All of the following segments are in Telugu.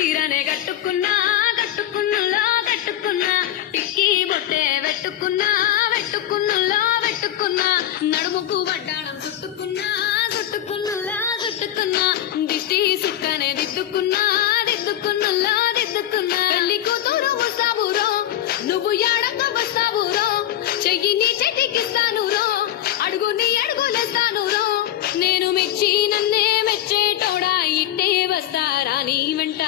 చీరనే కట్టుకున్నా కట్టుకున్నులో కట్టుకున్నా టిక్కీ బొట్టే వెట్టుకున్నా వెట్టుకున్నులో వెట్టుకున్నా నడుముకు వడ్డాణం చుట్టుకున్నా చుట్టుకున్నులా చుట్టుకున్నా దిష్టి సుక్కనే దిద్దుకున్నా దిద్దుకున్నులా దిద్దుకున్నా పెళ్లి కూతురు వస్తావురో నువ్వు యాడంగా వస్తావురో చెయ్యి నీ చెట్టికిస్తాను రో అడుగు నీ అడుగులేస్తాను రో నేను మెచ్చి నన్నే మెచ్చేటోడా ఇట్టే వస్తారా నీ వెంట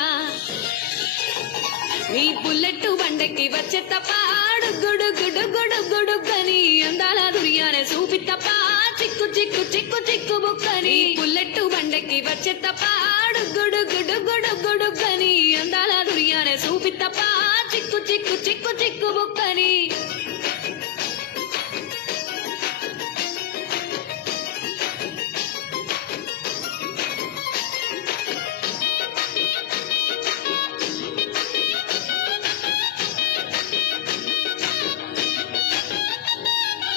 నీ బుల్లెట్ బండకి వచ్చే తప్ప గుడు గుడు గుడు గుడుగని అందాల దుర్యానే చూపి తప్ప చిక్కు చిక్కు చిక్కు చిక్కు బుక్కని బుల్లెట్ బండకి వచ్చే తప్ప గుడు గుడు గుడు గుడుగని అందాల దుర్యానే చూపి తప్ప చిక్కు చిక్కు చిక్కు చిక్కు బుక్కని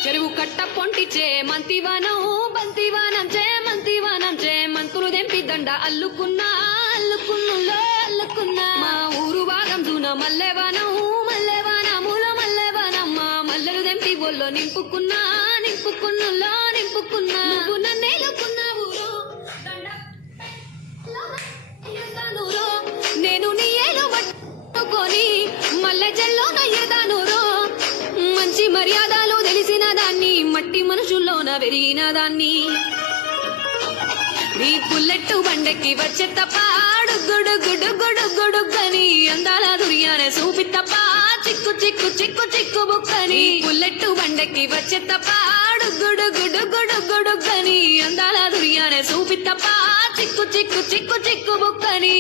చెరువు కట్ట పొంటిచే మంతివానం బంతివానం చే మంతివానం చే మంతులు దెంపి దండ అల్లుకున్నా అల్లుకున్నులో అల్లుకున్నా మా ఊరు భాగం దూన మల్లెవానం మల్లెవానములో మల్లెవానం మా మల్లెలు దెంపి ఒళ్ళో నింపుకున్నా నింపుకున్నులో నింపుకున్నా నువ్వు నన్నేలుకున్నావు నేను నీ ఏలు పట్టుకొని మల్లె జల్లో నయ్యేదాను రో మంచి మర్యాదలు తెలిసిన దాన్ని మట్టి మనుషుల్లోన పెరిగిన దాన్ని నీ బుల్లెట్ బండకి వచ్చే తప్ప గుడు గుడు గుడు గుడుగని అందాల దుర్యానే చూపి తప్ప చిక్కు చిక్కు చిక్కు చిక్కు బుక్కని బుల్లెట్ బండకి వచ్చే తప్ప గుడు గుడు గుడు గుడుగని అందాల దుర్యానే చూపి తప్ప చిక్కు చిక్కు చిక్కు చిక్కు బుక్కని